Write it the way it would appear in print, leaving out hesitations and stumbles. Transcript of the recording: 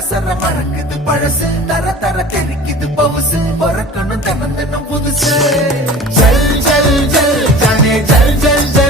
சர மறக்குது பழசு தர தர தெரிக்குது பவுசு பொறக்கணும் தினம் தினம் புதுசு ஜல் ஜல் ஜல் ஜானே ஜல் ஜல் ஜல்